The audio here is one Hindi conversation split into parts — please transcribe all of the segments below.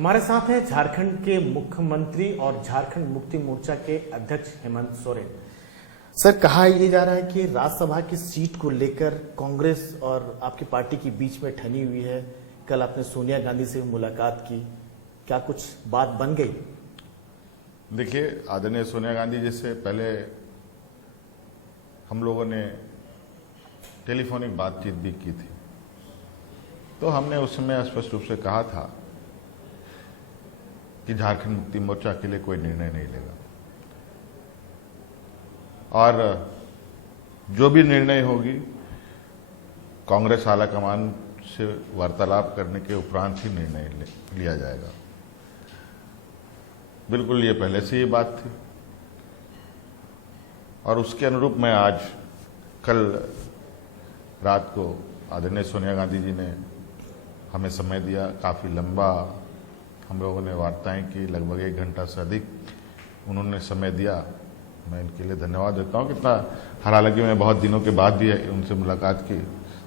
हमारे साथ हैं झारखंड के मुख्यमंत्री और झारखंड मुक्ति मोर्चा के अध्यक्ष हेमंत सोरेन। सर, कहा यह जा रहा है कि राज्यसभा की सीट को लेकर कांग्रेस और आपकी पार्टी के बीच में ठनी हुई है। कल आपने सोनिया गांधी से मुलाकात की, क्या कुछ बात बन गई? देखिए, आदरणीय सोनिया गांधी जी से पहले हम लोगों ने टेलीफोनिक बातचीत भी की थी, तो हमने उस समय स्पष्ट रूप से कहा था कि झारखंड मुक्ति मोर्चा के लिए कोई निर्णय नहीं लेगा और जो भी निर्णय होगी कांग्रेस आलाकमान से वार्तालाप करने के उपरांत ही निर्णय लिया जाएगा। बिल्कुल ये पहले से ही बात थी और उसके अनुरूप मैं आज कल रात को आदरणीय सोनिया गांधी जी ने हमें समय दिया, काफ़ी लंबा हम लोगों ने वार्ताएं की, लगभग 1 घंटा से अधिक उन्होंने समय दिया। मैं इनके लिए धन्यवाद देता हूं। कितना हालांकि मैं बहुत दिनों के बाद भी उनसे मुलाकात की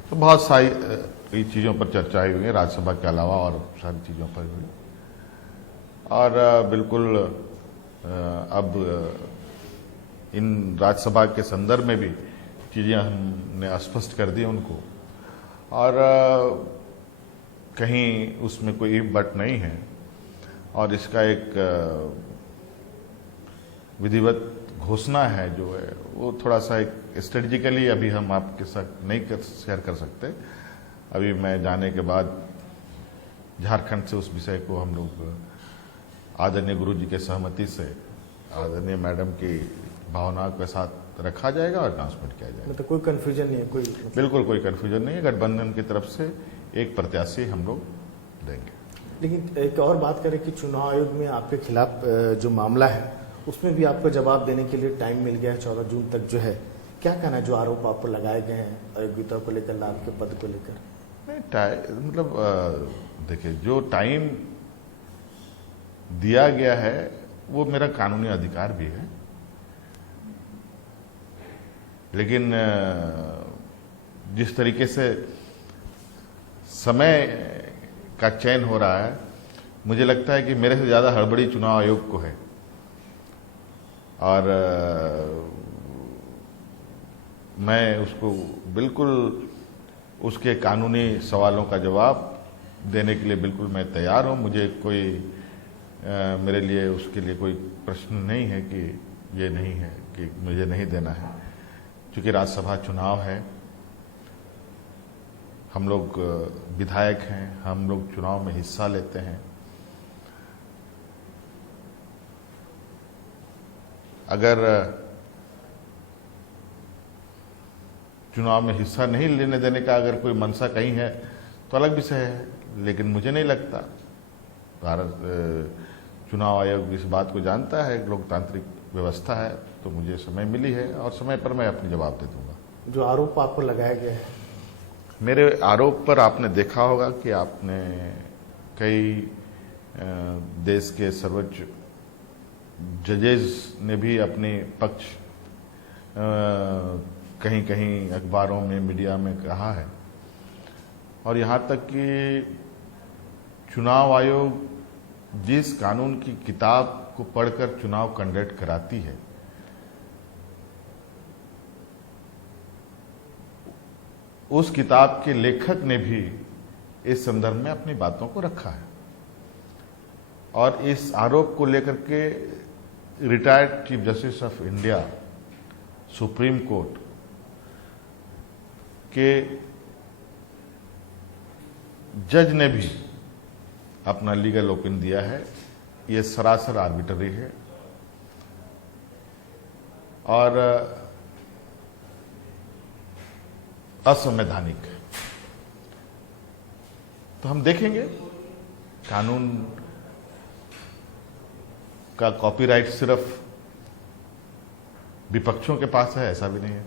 तो बहुत सारी चीज़ों पर चर्चाएं हुई, राज्यसभा के अलावा और सारी चीज़ों पर हुई और बिल्कुल अब इन राज्यसभा के संदर्भ में भी चीज़ें हमने स्पष्ट कर दी उनको और कहीं उसमें कोई इफ बट नहीं है और इसका एक विधिवत घोषणा है जो है वो थोड़ा सा एक स्ट्रेटेजिकली अभी हम आपके साथ नहीं शेयर कर सकते। अभी मैं जाने के बाद झारखंड से उस विषय को हम लोग आदरणीय गुरु जी के सहमति से आदरणीय मैडम की भावना के साथ रखा जाएगा और अनाउंसमेंट किया जाएगा। तो कोई कंफ्यूजन नहीं है? कोई बिल्कुल कोई कंफ्यूजन नहीं है। गठबंधन की तरफ से एक प्रत्याशी हम लोग देंगे। लेकिन एक और बात करें कि चुनाव आयोग में आपके खिलाफ जो मामला है उसमें भी आपको जवाब देने के लिए टाइम मिल गया है 14 जून तक जो है। क्या कहना है जो आरोप आप पर लगाए गए हैं अयोग्यता को लेकर, लाभ के पद को लेकर? नहीं, मतलब देखिए, जो टाइम दिया गया है वो मेरा कानूनी अधिकार भी है, लेकिन जिस तरीके से समय का चयन हो रहा है मुझे लगता है कि मेरे से ज़्यादा हड़बड़ी चुनाव आयोग को है और मैं उसको बिल्कुल उसके कानूनी सवालों का जवाब देने के लिए बिल्कुल मैं तैयार हूं। मुझे कोई मेरे लिए उसके लिए कोई प्रश्न नहीं है कि ये नहीं है कि मुझे नहीं देना है, क्योंकि राज्यसभा चुनाव है, हम लोग विधायक हैं, हम लोग चुनाव में हिस्सा लेते हैं। अगर चुनाव में हिस्सा नहीं लेने देने का अगर कोई मंशा कहीं है तो अलग विषय है, लेकिन मुझे नहीं लगता। भारत चुनाव आयोग इस बात को जानता है, लोकतांत्रिक व्यवस्था है, तो मुझे समय मिली है और समय पर मैं अपनी जवाब दे दूंगा। जो आरोप आप पर लगाया गया है, मेरे आरोप पर आपने देखा होगा कि आपने कई देश के सर्वोच्च जजेस ने भी अपने पक्ष कहीं कहीं अखबारों में, मीडिया में कहा है और यहाँ तक कि चुनाव आयोग जिस कानून की किताब को पढ़कर चुनाव कंडक्ट कराती है उस किताब के लेखक ने भी इस संदर्भ में अपनी बातों को रखा है और इस आरोप को लेकर के retired chief justice of India supreme court के जज ने भी अपना लीगल ओपिनियन दिया है। ये सरासर आर्बिट्ररी है और असंवैधानिक है। तो हम देखेंगे, कानून का कॉपीराइट सिर्फ विपक्षों के पास है, ऐसा भी नहीं है।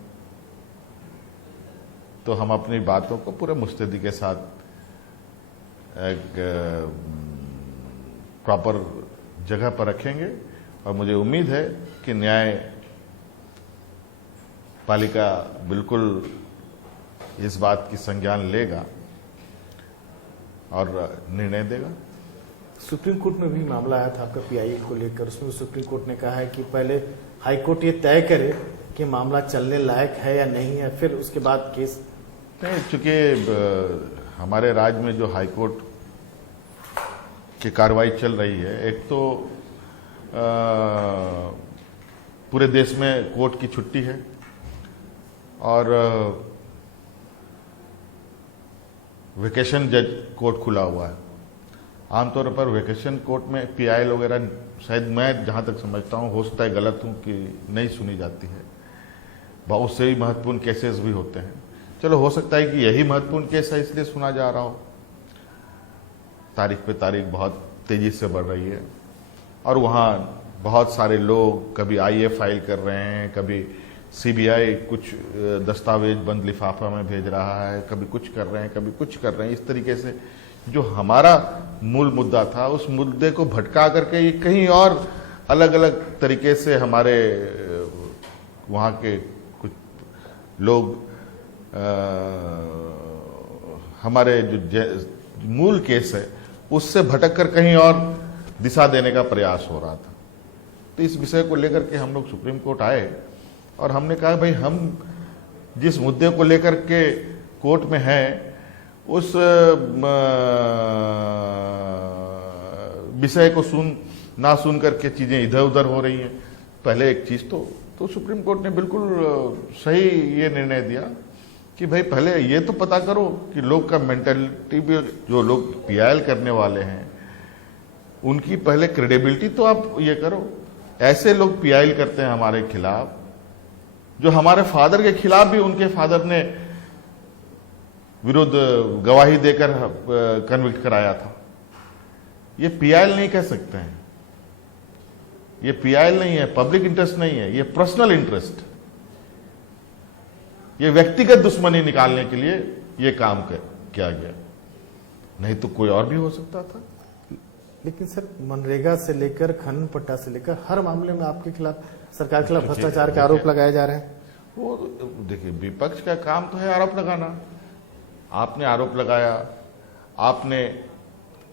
तो हम अपनी बातों को पूरे मुस्तैदी के साथ एक प्रॉपर जगह पर रखेंगे और मुझे उम्मीद है कि न्याय पालिका बिल्कुल इस बात की संज्ञान लेगा और निर्णय देगा। सुप्रीम कोर्ट में भी मामला आया था आपका पीआईएल को लेकर, उसमें सुप्रीम कोर्ट ने कहा है कि पहले हाई कोर्ट ये तय करे कि मामला चलने लायक है या नहीं है, फिर उसके बाद केस। नहीं, चूंकि हमारे राज्य में जो हाई कोर्ट की कार्रवाई चल रही है, एक तो पूरे देश में कोर्ट की छुट्टी है और वेकेशन जज कोर्ट खुला हुआ है। आमतौर पर वेकेशन कोर्ट में पीआईएल वगैरह, शायद मैं जहां तक समझता हूं, हो सकता है गलत हूं, कि नहीं सुनी जाती है। बहुत से ही महत्वपूर्ण केसेस भी होते हैं। चलो, हो सकता है कि यही महत्वपूर्ण केस है इसलिए सुना जा रहा हो। तारीख पे तारीख बहुत तेजी से बढ़ रही है और वहां बहुत सारे लोग कभी आईए फाइल कर रहे हैं, कभी सीबीआई कुछ दस्तावेज बंद लिफाफा में भेज रहा है, कभी कुछ कर रहे हैं, कभी कुछ कर रहे हैं। इस तरीके से जो हमारा मूल मुद्दा था, उस मुद्दे को भटका करके ये कहीं और अलग अलग तरीके से हमारे वहाँ के कुछ लोग हमारे जो मूल केस है उससे भटक कर कहीं और दिशा देने का प्रयास हो रहा था। तो इस विषय को लेकर के हम लोग सुप्रीम कोर्ट आए और हमने कहा, भाई हम जिस मुद्दे को लेकर के कोर्ट में हैं उस विषय को ना सुन करके चीजें इधर उधर हो रही हैं। पहले एक चीज तो सुप्रीम कोर्ट ने बिल्कुल सही ये निर्णय दिया कि भाई पहले ये तो पता करो कि लोग का मेंटालिटी भी, जो लोग पीआईएल करने वाले हैं उनकी पहले क्रेडिबिलिटी तो आप ये करो। ऐसे लोग पीआईएल करते हैं हमारे खिलाफ, जो हमारे फादर के खिलाफ भी उनके फादर ने विरुद्ध गवाही देकर कन्विक्ट कराया था। ये पीआईएल नहीं कह सकते हैं, ये पीआईएल नहीं है, पब्लिक इंटरेस्ट नहीं है, ये पर्सनल इंटरेस्ट, ये व्यक्तिगत दुश्मनी निकालने के लिए ये काम किया गया, नहीं तो कोई और भी हो सकता था। लेकिन सर, मनरेगा से लेकर खनन पट्टा से लेकर हर मामले में आपके खिलाफ, सरकार के खिलाफ भ्रष्टाचार के आरोप लगाए जा रहे हैं। वो देखिए, विपक्ष का काम तो है आरोप लगाना। आपने आरोप लगाया, आपने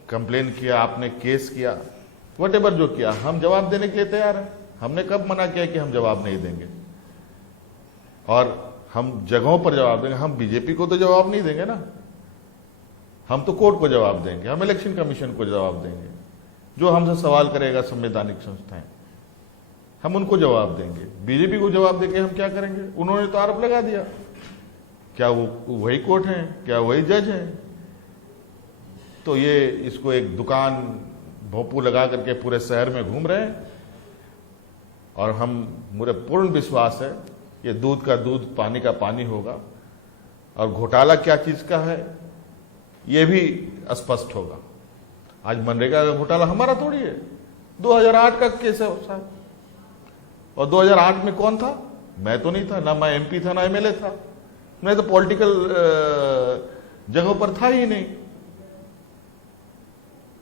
कंप्लेन किया, आपने केस किया, व्हाटएवर जो किया, हम जवाब देने के लिए तैयार हैं। हमने कब मना किया कि हम जवाब नहीं देंगे? और हम जगहों पर जवाब देंगे। हम बीजेपी को तो जवाब नहीं देंगे ना, हम तो कोर्ट को जवाब देंगे, हम इलेक्शन कमीशन को जवाब देंगे। जो हमसे सवाल करेगा संवैधानिक संस्थाएं, हम उनको जवाब देंगे। बीजेपी को जवाब देके हम क्या करेंगे? उन्होंने तो आरोप लगा दिया। क्या वो वही कोर्ट हैं? क्या वही जज हैं? तो ये इसको एक दुकान भोंपू लगा करके पूरे शहर में घूम रहे हैं। और हम, मुझे पूर्ण विश्वास है ये दूध का दूध पानी का पानी होगा। और घोटाला क्या चीज का है ये भी स्पष्ट होगा। आज मनरेगा का घोटाला हमारा थोड़ी है, 2008 का केस है साहब। और 2008 में कौन था? मैं तो नहीं था, ना मैं एमपी था, ना एमएलए था, मैं तो पॉलिटिकल जगहों पर था ही नहीं।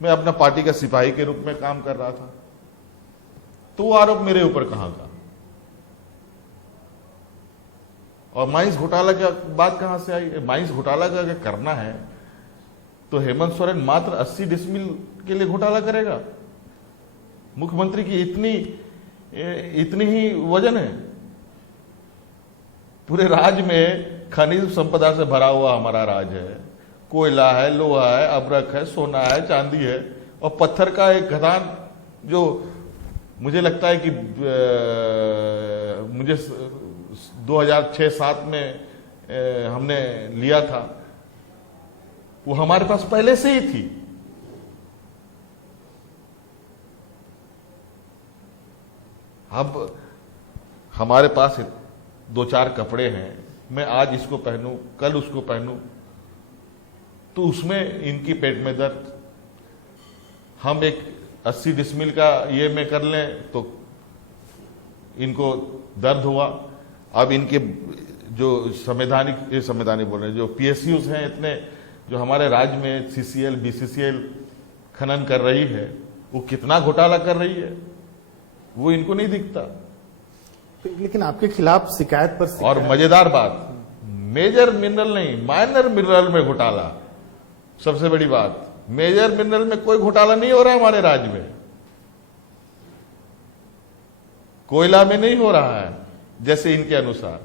मैं अपना पार्टी का सिपाही के रूप में काम कर रहा था। तो वो आरोप मेरे ऊपर कहां का? और माइंस घोटाला की बात कहां से आई? माइंस घोटाला का अगर करना है तो हेमंत सोरेन मात्र 80 डिसमिल के लिए घोटाला करेगा? मुख्यमंत्री की इतनी ही वजन है? पूरे राज्य में खनिज संपदा से भरा हुआ हमारा राज्य है। कोयला है, लोहा है, अबरक है, सोना है, चांदी है, और पत्थर का एक खदान जो मुझे लगता है कि मुझे 2006-07 में हमने लिया था, वो हमारे पास पहले से ही थी। अब हमारे पास 2-4 कपड़े हैं, मैं आज इसको पहनूं, कल उसको पहनूं, तो उसमें इनकी पेट में दर्द। हम एक 80 डिसमिल का ये में कर लें तो इनको दर्द हुआ। अब इनके जो संवैधानिक बोल रहे हैं, जो पीएसयूज हैं इतने, जो हमारे राज्य में सीसीएल, बीसीसीएल खनन कर रही है, वो कितना घोटाला कर रही है वो इनको नहीं दिखता। लेकिन आपके खिलाफ शिकायत पर शिकायत। और मजेदार बात, मेजर मिनरल नहीं, माइनर मिनरल में घोटाला। सबसे बड़ी बात, मेजर मिनरल में कोई घोटाला नहीं हो रहा है हमारे राज्य में, कोयला में नहीं हो रहा है जैसे इनके अनुसार,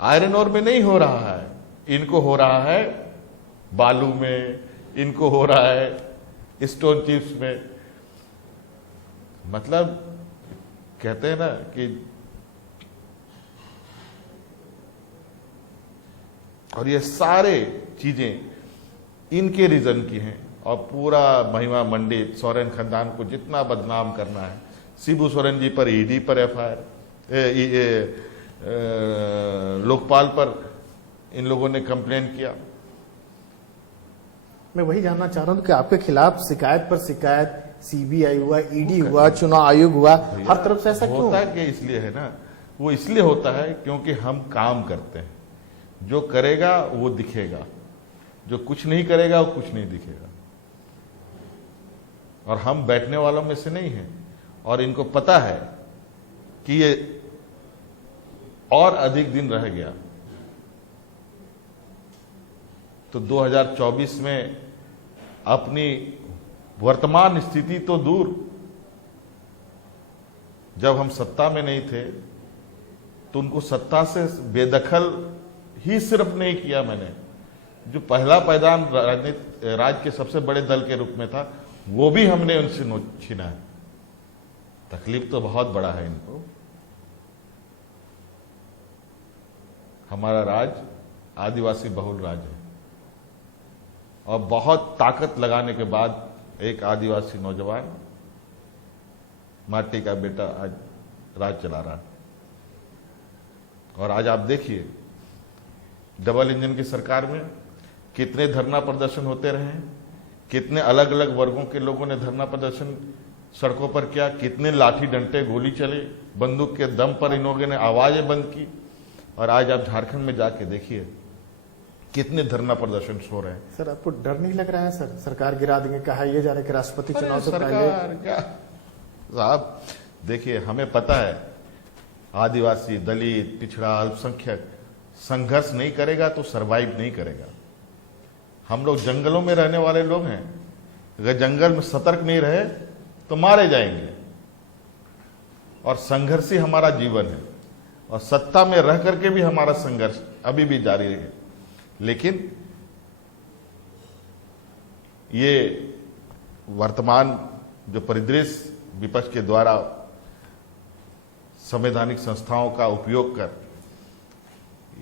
आयरन ओर में नहीं हो रहा है, इनको हो रहा है बालू में, इनको हो रहा है स्टोन चिप्स में। मतलब कहते हैं ना कि, और ये सारे चीजें इनके रीजन की हैं, और पूरा महिमा मंडित सोरेन खानदान को जितना बदनाम करना है, शिबू सोरेन जी पर ईडी पर एफआईआर, लोकपाल पर इन लोगों ने कंप्लेन किया। मैं वही जानना चाह रहा हूं कि आपके खिलाफ शिकायत पर शिकायत, सीबीआई हुआ, ईडी हुआ, चुनाव आयोग हुआ, हर तरफ से ऐसा क्यों होता है? कि इसलिए है ना, वो इसलिए होता है क्योंकि हम काम करते हैं, जो करेगा वो दिखेगा, जो कुछ नहीं करेगा वो कुछ नहीं दिखेगा। और हम बैठने वालों में से नहीं हैं, और इनको पता है कि ये और अधिक दिन रह गया तो 2024 में अपनी वर्तमान स्थिति तो दूर, जब हम सत्ता में नहीं थे तो उनको सत्ता से बेदखल ही सिर्फ नहीं किया मैंने, जो पहला पायदान राज्य के सबसे बड़े दल के रूप में था वो भी हमने उनसे छीना है। तकलीफ तो बहुत बड़ा है इनको। हमारा राज्य आदिवासी बहुल राज्य है, और बहुत ताकत लगाने के बाद एक आदिवासी नौजवान माटी का बेटा आज राज चला रहा है। और आज आप देखिए डबल इंजन की सरकार में कितने धरना प्रदर्शन होते रहे हैं, कितने अलग अलग वर्गों के लोगों ने धरना प्रदर्शन सड़कों पर किया, कितने लाठी डंडे गोली चले, बंदूक के दम पर इन लोगों ने आवाजें बंद की। और आज आप झारखंड में जाके देखिए कितने धरना प्रदर्शन हो रहे हैं। सर आपको डर नहीं लग रहा है? सर सरकार गिरा देंगे, कहा यह जा रहा है कि राष्ट्रपति चुनाव से सरकार क्या साहब, देखिए हमें पता है आदिवासी, दलित, पिछड़ा, अल्पसंख्यक संघर्ष नहीं करेगा तो सरवाइव नहीं करेगा। हम लोग जंगलों में रहने वाले लोग हैं, अगर जंगल में सतर्क नहीं रहे तो मारे जाएंगे। और संघर्ष ही हमारा जीवन है, और सत्ता में रह करके भी हमारा संघर्ष अभी भी जारी है। लेकिन ये वर्तमान जो परिदृश्य विपक्ष के द्वारा संवैधानिक संस्थाओं का उपयोग कर,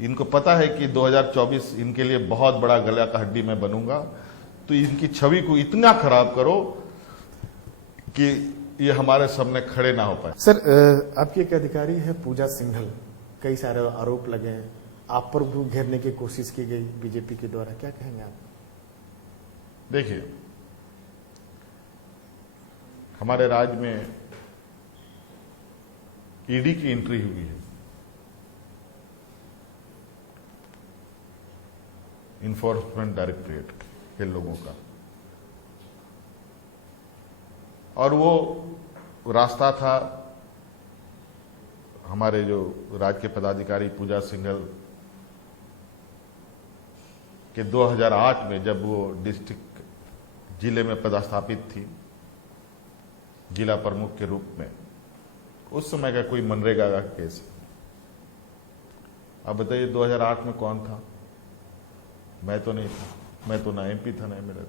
इनको पता है कि 2024 इनके लिए बहुत बड़ा गला का हड्डी मैं बनूंगा, तो इनकी छवि को इतना खराब करो कि ये हमारे सामने खड़े ना हो पाए। सर आपकी एक अधिकारी है पूजा सिंघल, कई सारे आरोप लगे हैं, आप पर भी घेरने की कोशिश की गई बीजेपी के द्वारा, क्या कहेंगे आप? देखिए हमारे राज्य में ईडी की एंट्री हुई है, इन्फोर्समेंट डायरेक्टरेट के लोगों का, और वो रास्ता था हमारे जो राज्य के पदाधिकारी पूजा सिंघल के 2008 में जब वो डिस्ट्रिक्ट जिले में पदस्थापित थी जिला प्रमुख के रूप में, उस समय का कोई मनरेगा का केस है। अब बताइए 2008 में कौन था? मैं तो नहीं था, मैं तो ना एमपी था ना एमएलए था।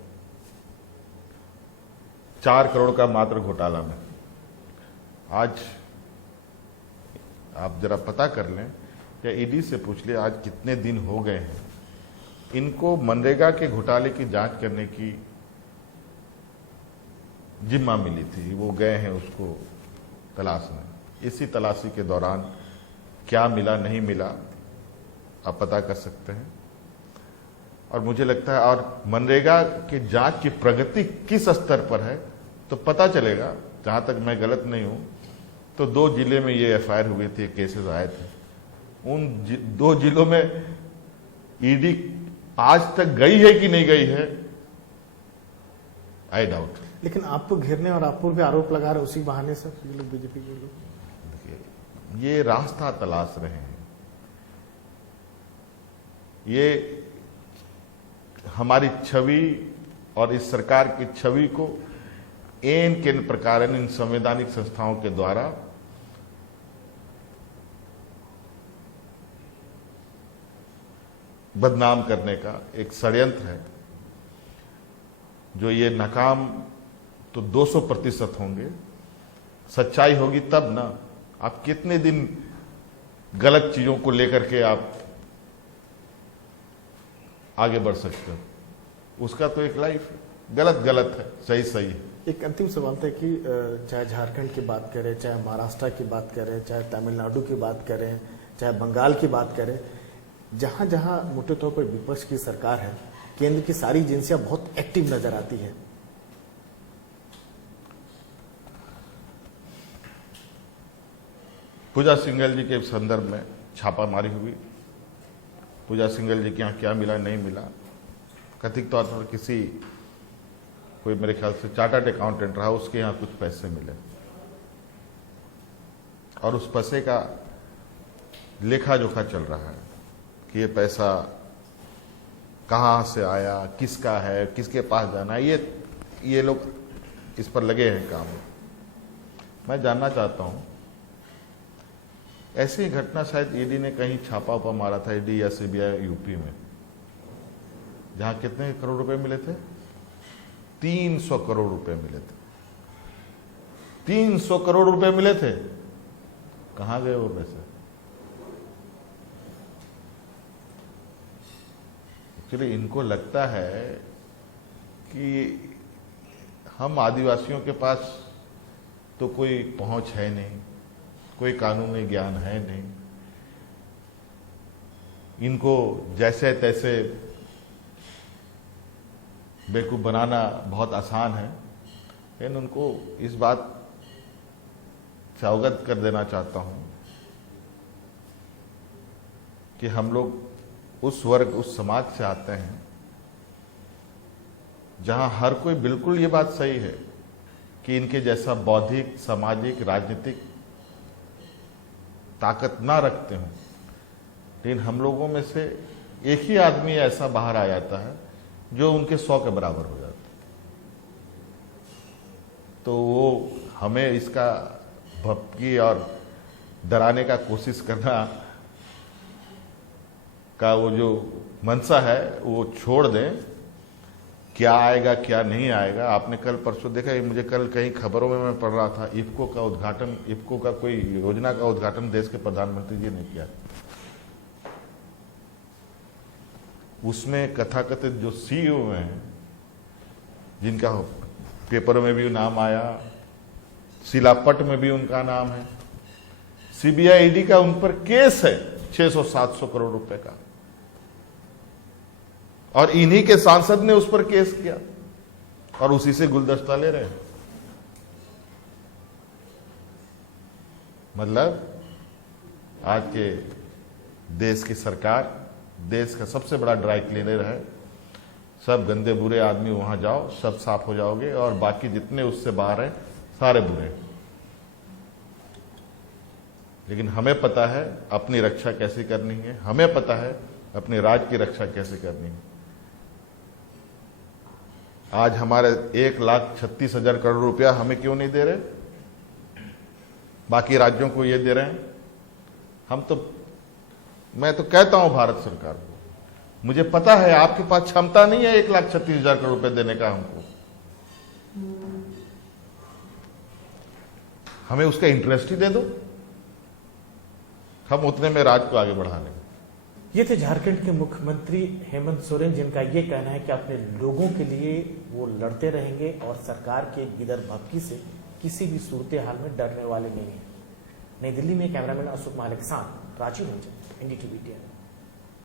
4 करोड़ का मात्र घोटाला में। आज आप जरा पता कर लें या ईडी से पूछ ले आज कितने दिन हो गए हैं इनको मनरेगा के घोटाले की जांच करने की जिम्मा मिली थी। वो गए हैं उसको तलाश में, इसी तलाशी के दौरान क्या मिला नहीं मिला आप पता कर सकते हैं। और मुझे लगता है और मनरेगा की जांच की प्रगति किस स्तर पर है तो पता चलेगा। जहां तक मैं गलत नहीं हूं तो 2 जिले में ये एफआईआर हुए थे, केसेस आए थे। उन 2 जिलों में ईडी आज तक गई है कि नहीं गई है, आई डाउट। लेकिन आप तो घेरने और आप पर भी आरोप लगा रहे उसी बहाने से ये लोग, बीजेपी के लोग। देखिए ये रास्ता तलाश रहे हैं, ये हमारी छवि और इस सरकार की छवि को किन प्रकार इन संवैधानिक संस्थाओं के द्वारा बदनाम करने का एक षड्यंत्र है, जो ये नाकाम तो 200% होंगे। सच्चाई होगी तब ना। आप कितने दिन गलत चीजों को लेकर के आप आगे बढ़ सकते हो? उसका तो एक लाइफ गलत गलत है, सही सही है। एक अंतिम सवाल था कि चाहे झारखंड की बात करें, चाहे महाराष्ट्र की बात करें, चाहे तमिलनाडु की बात करें, चाहे बंगाल की बात करें, जहां जहां मोटे तौर पर विपक्ष की सरकार है, केंद्र की सारी एजेंसियां बहुत एक्टिव नजर आती है। पूजा सिंघल जी के संदर्भ में छापामारी हुई। पूजा सिंघल जी के यहाँ क्या मिला नहीं मिला, कथित तौर पर किसी कोई मेरे ख्याल से चार्टर्ड अकाउंटेंट रहा, उसके यहाँ कुछ पैसे मिले और उस पैसे का लेखा जोखा चल रहा है कि ये पैसा कहाँ से आया, किसका है, किसके पास जाना है। ये लोग इस पर लगे हैं काम। मैं जानना चाहता हूं, ऐसी ही घटना शायद ईडी ने कहीं छापा उपा मारा था, ईडी या सीबीआई यूपी में, जहां कितने करोड़ रुपए मिले थे? 300 करोड़ रुपए मिले थे। 300 करोड़ रुपए मिले थे। कहां गए वो पैसे? एक्चुअली इनको लगता है कि हम आदिवासियों के पास तो कोई पहुंच है नहीं, कोई कानूनी ज्ञान है नहीं, इनको जैसे तैसे बेवकूफ बनाना बहुत आसान है। लेकिन उनको इस बात से अवगत कर देना चाहता हूं कि हम लोग उस वर्ग, उस समाज से आते हैं जहां हर कोई बिल्कुल ये बात सही है कि इनके जैसा बौद्धिक, सामाजिक, राजनीतिक ताकत ना रखते हों, लेकिन हम लोगों में से एक ही आदमी ऐसा बाहर आ जाता है जो उनके 100 के बराबर हो जाता है। तो वो हमें इसका भपकी और डराने का कोशिश करना का वो जो मंशा है वो छोड़ दें। क्या आएगा क्या नहीं आएगा, आपने कल परसों देखा, मुझे कल कहीं खबरों में मैं पढ़ रहा था, इफ्को का उद्घाटन, इफ्को का कोई योजना का उद्घाटन देश के प्रधानमंत्री जी ने किया। उसमें कथाकथित जो सीईओ हैं, जिनका पेपर में भी नाम आया, शिलापट में भी उनका नाम है, सीबीआई ईडी का उन पर केस है 600-700 करोड़ रुपए का, और इन्हीं के सांसद ने उस पर केस किया और उसी से गुलदस्ता ले रहे हैं। मतलब आज के देश की सरकार, देश का सबसे बड़ा ड्राई क्लीनर है। सब गंदे बुरे आदमी वहां जाओ, सब साफ हो जाओगे, और बाकी जितने उससे बाहर हैं सारे बुरे। लेकिन हमें पता है अपनी रक्षा कैसे करनी है, हमें पता है अपने राज्य की रक्षा कैसे करनी है। आज हमारे 1,36,000 करोड़ रुपया हमें क्यों नहीं दे रहे, बाकी राज्यों को ये दे रहे हैं। मैं तो कहता हूं भारत सरकार को, मुझे पता है आपके पास क्षमता नहीं है 1,36,000 करोड़ रुपए देने का हमको, हमें उसका इंटरेस्ट ही दे दो, हम उतने में राज्य को आगे बढ़ा लेंगे। ये थे झारखंड के मुख्यमंत्री हेमंत सोरेन, जिनका ये कहना है कि अपने लोगों के लिए वो लड़ते रहेंगे और सरकार के गिदर भपकी से किसी भी सूरत हाल में डरने वाले नहीं है। नई दिल्ली में कैमरामैन अशोक माले के साथ राजीव रंजन, NDTV।